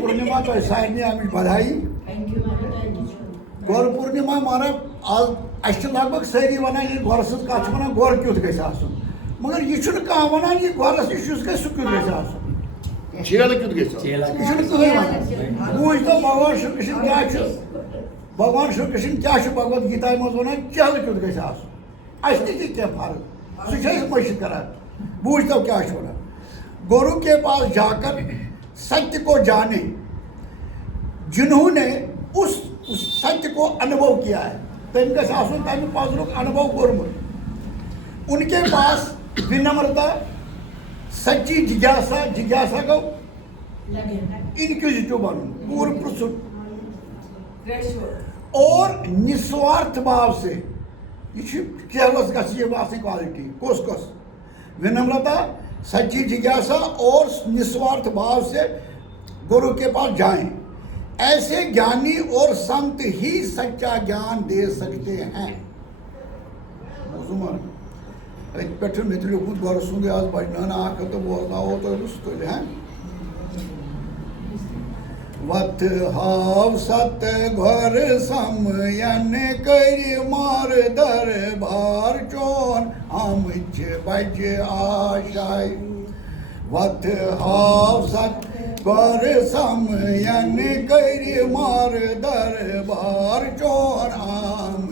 पूर्णिमा तो सारे आम बधाई गौर पूर्णिमा माना आज लगभग सारी वनान ये गौर सज कत वन गौर क्युत गि मगर यह कह वन यह गौरस नश गि सह क्युत गि चेल क्युत गि बूझ तो भगवान श्री कृष्ण क्या भगवान श्री कृष्ण क्या भगवद गीता मज वन चेल क्युत गि क्या फर्क सह मशि कर बूझ तो क्या वन गुरु के पास जाकर सत्य को जाने जिन्होंने उस सत्य को अनुभव किया है तम तम पजरुक अनुभव कोर्मुत उनके पास विनम्रता सच्ची जिज्ञासा गो इनक्विजिटिव बन पूर पृथुन और निस्वार्थ भाव से केयरलेस गई क्वालिटी कस विनम्रता सच्ची जिज्ञासा और निस्वार्थ भाव से गुरु के पास जाएं। ऐसे ज्ञानी और संत ही सच्चा ज्ञान दे सकते हैं। पे मे लिखुत गर सुंद आज बजन तो बोलना तो रुस्त हैं वत हाव सत घर समयन कर मार दरबार चोन हम बज आशाय वत हाव सत घर समयन कर मार दरबार चोन हम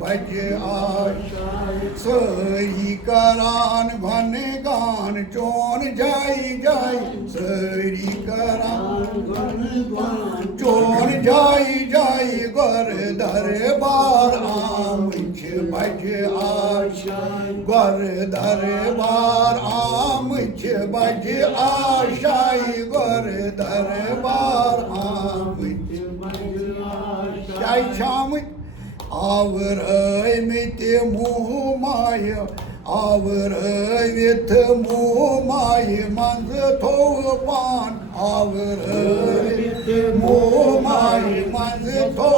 बज आशाय सही करान घन गान चोन जाई जाई सरी करान चोन जाई जाई गर दरबार आम बज आशाय गर दरबार आम बज आशाय गर दरबार आम शाम आवर मित मुँह माय आवर विथ मुँह माय मंद थो पान आवर मुँह माय मंद थो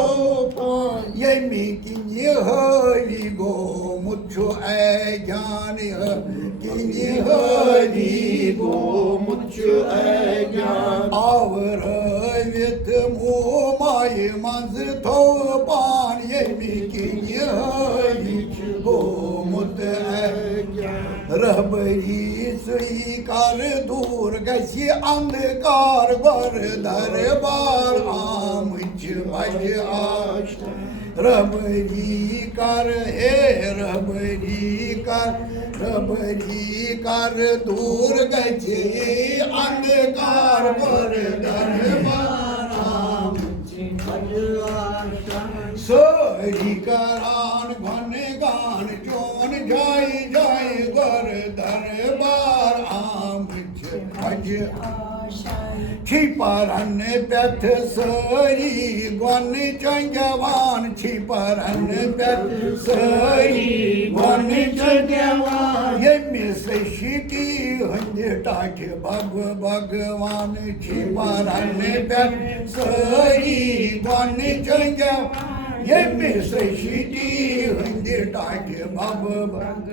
पान यमी किन्य हरि गो मुझो ऐ ज्ञान किन्य हरि गो मुझो ऐ ज्ञान आवर विथ मुँह माय मंद थो पान यमी किन्य हरि गो मुझ रहबरी स्वीकार दूर गि अंधकार गर दरबार आम बज आश रहबरी कर हे रहबरी कर दूर गि अंधकार गर दरबार आम बज आश सोरी करान घन गान चोन जाई जाई गर दरबार आम बज छिपरन व्यथ सरी गन चंगवान छिपरन व्यथ सरी गन चंगवान यमि सृष्टि हंद टाठ भगवान छिपरन व्यथ सरी गन चंगवान यमि सृष्टि हंद टाठ भगवान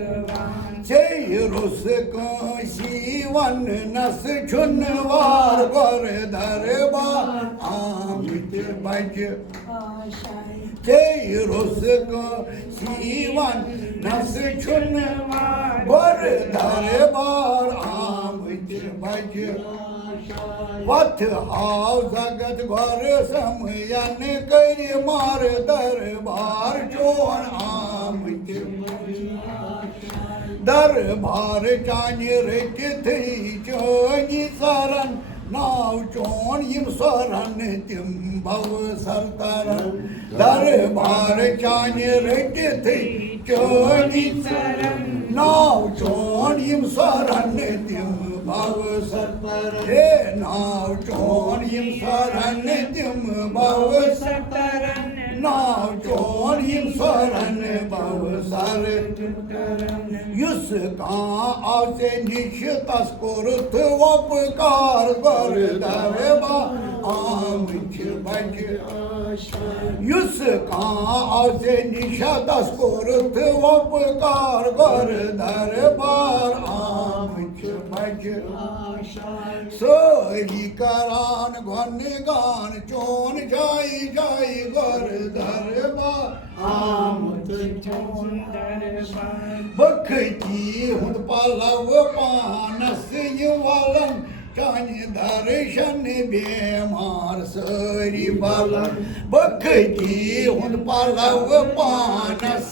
रुस काशी वन नस छुनवार गर दरबार आम बज रुस काशी वन नस छुनवार गर दरबार आम बज वथ हाव जगत घर समयन कर मार दरबार चोन आम दरबार चान रच थी चोनी सरन नाव चोन यम सरन तिम भव सरतरन दरबार चान रच थी चोनी सरन नाव चोन यम सरन तिम भव सरतरन हे नाव चोन यम सरन तिम भव सरतरन नाव चोन यम सरन भव सरतरन युस का आसे निश तस कोरुथ वपकार गर दरबार आम बज युस का आसे निश तस कोरुथ वपकार गर दरबार आम बज सोरी करान गन गान चोन जाई जाई गर दरबार आमद चोन दरबार बखती हुंद पलव पानस वालन चानि दर्शन बेमार सारी बलन बखती हुंद पलव पानस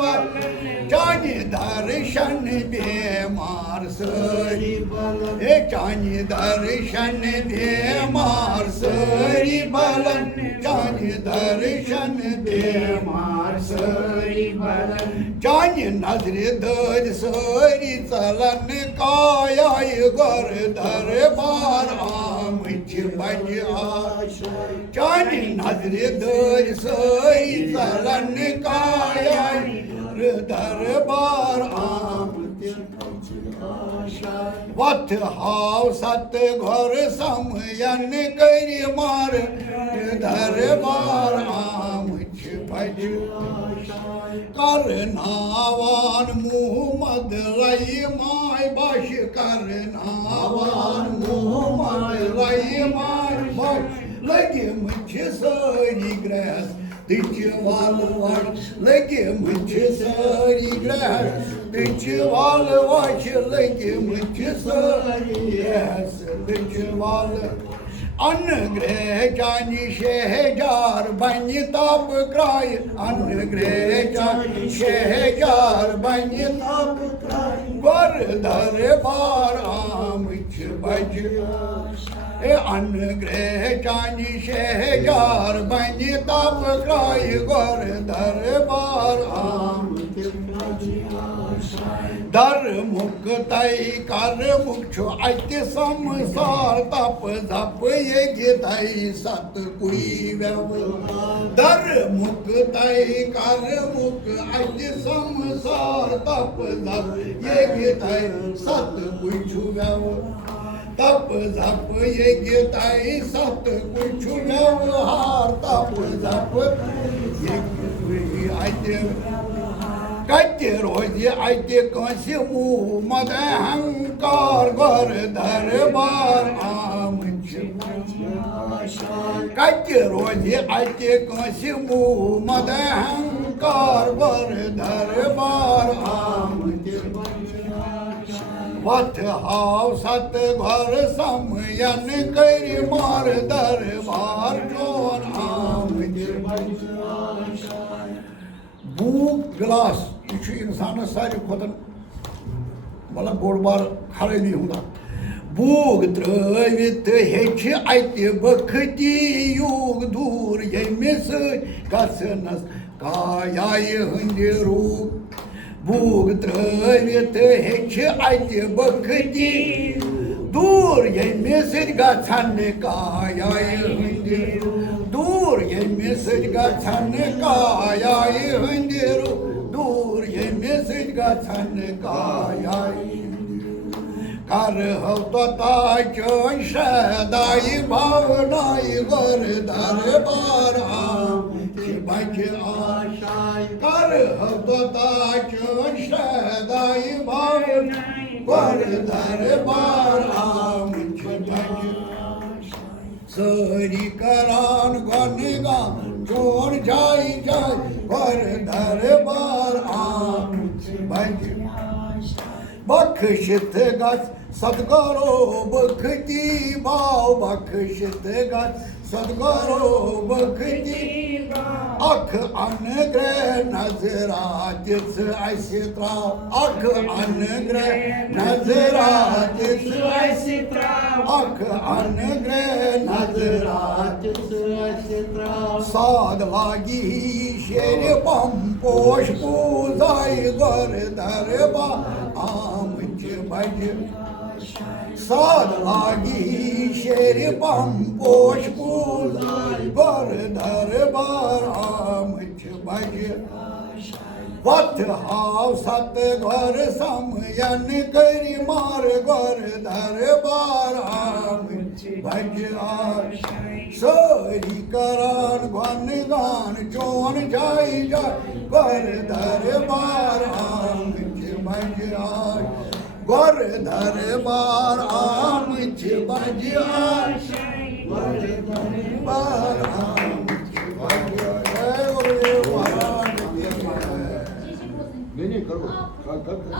वालन चानि दर्शन बेमार सारी बलन चानि दर्शन बेमार सारी बलन चानि दर्शन बेमार सारी बलन चानि नजर दर सारी चलन कायाय गर दरबार आमच बज चानि नजर दर सारी चलन कायाय दरबार आमच वत हाव सत घर समयन करि मार दरबार आमच बज कर नावान मुहम्मद रई माय बश कर नावान मुहम्मद रई माय बश लगे मुझे सारी ग्रहस तिच वाल वश लगे मुझे सारी ग्रहस तिच वाल वश लगे मुझे सारी ग्रहस तिच वाल अनुग्रह चानि शहजार बन तब क्राय अनुग्रह चानि शहजार बन तब क्राय गर दरबार आमच बज अनुग्रह चानि शहजार बन तब क्राय गर दरबार आमच दर मुख तय कर मुख अत संसार तप जप ये गीतई सत कुई व्यव दर मुख तय कर मुख अत संसार तप जप ये गीतई सत कुछ व्यव तप जप ये गीतई सत कुछ व्यवहार तप जप ये अत कत्य रोज अत्य कंस्य मुँह मद अहंकार गर दरबार आमच कत्य रोज अत्य कंस्य मुँह मद अहंकार गर दरबार आमच वत हाव सत घर समयन करि मार दरबार चोन आमच बूक गिलास यह इंसान सारे खुद मतलब बोड़ बार खराबी होता बूग त्रित हेच अत बखती यूग दूर यमि सनस कायाय हंद रूप बूग त्रित हेच अत बखती दूर यमि गन कायाय हंद दूर यमि गन कायाय हंद दूर यमि गन कायाय कर तोता चोन सदाई भावनाई गर दरबार आमच बज आशाय कर तोता चोन सदाई भावनाई गर दरबार आमच बज सारी करान गन गान चोन जाई जाई गर दरबार आमच बज बख्शित गछ सदगरो बखती भाव बख्शित गछ सदगरो बखती अख अनुग्रह नजरात ऐसे त्राव अख अनुग्रह नजरात ऐसे त्राव अख अनुग्रह नजरात ऐसे त्राव साध लागी शेर पम पोष पूजाई गर दरबार आमच बज साध लागी शेर पम पोष पूजाई गर दरबार आमच बज वत हाव सत घर समयन करि मार गर दरबार आमच बज सारी करान गन गान चोन जाई जाई गर दरबार आमच बज गोर दरबार आमच बजिया गोर दरबार आमच बजिया जय गुरुदेव महाराज की जय। नहीं करो